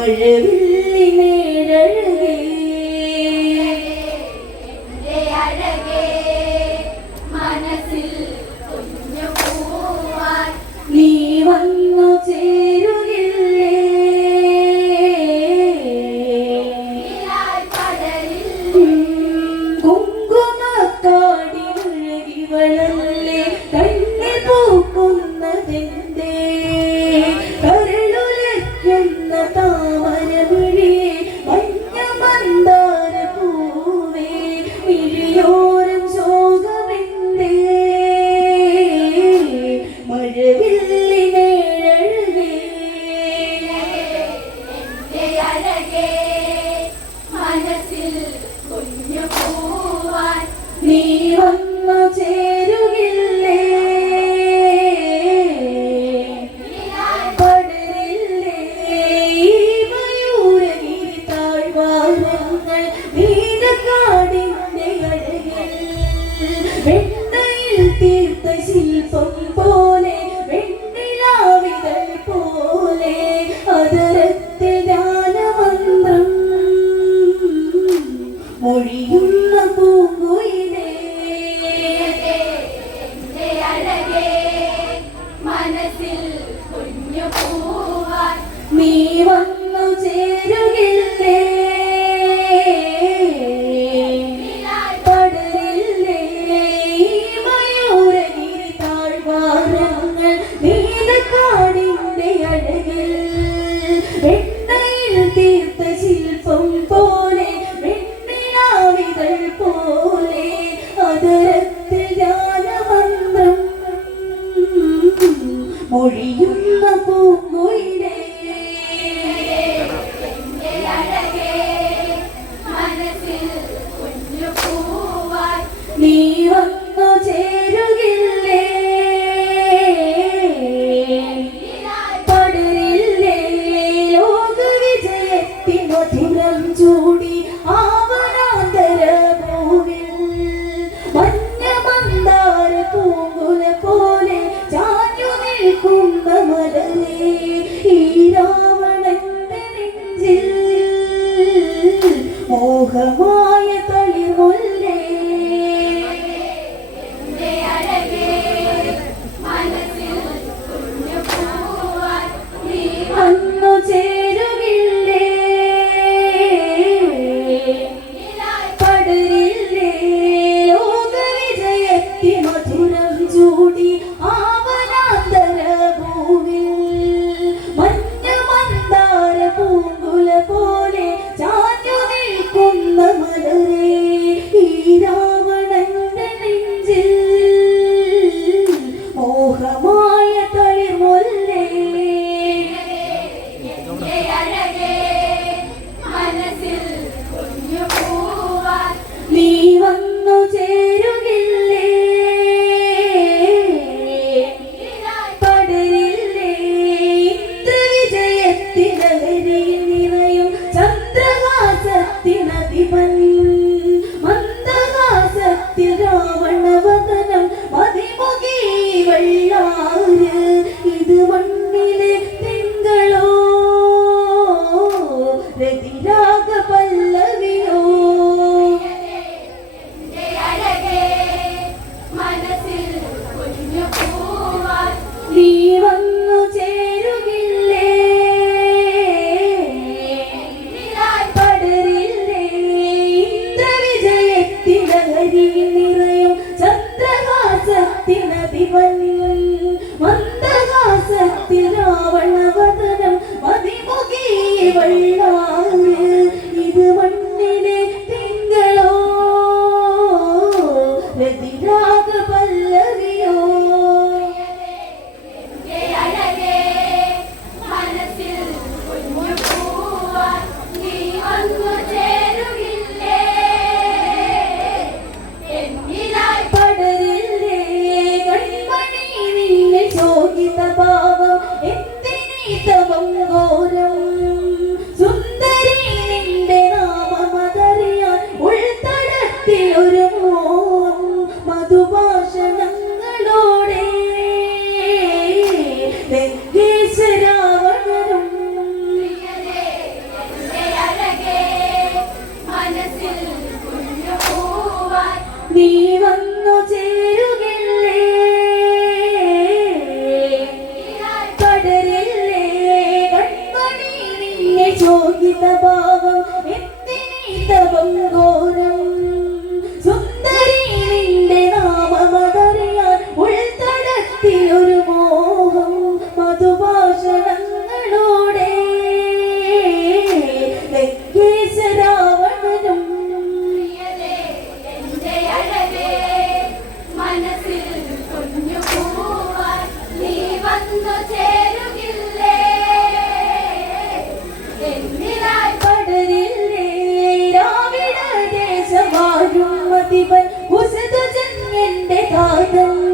I head hurts. അഴകേ മനസ്സിൽ കുഞ്ഞു പോവാൻ നീ ഒന്നു ചേരുകില്ലേ? പടരില്ലേ മയൂരഗിരി താഴ്വാരങ്ങൾ നീലക്കാടിന്റെ അഴകിൽ. വെണ്ണയിൽ തീർത്ത ശില്പം പോലെ മൊഴിയുന്ന പൂമൊഴിയുടെ Dios. എന്റെ കാതം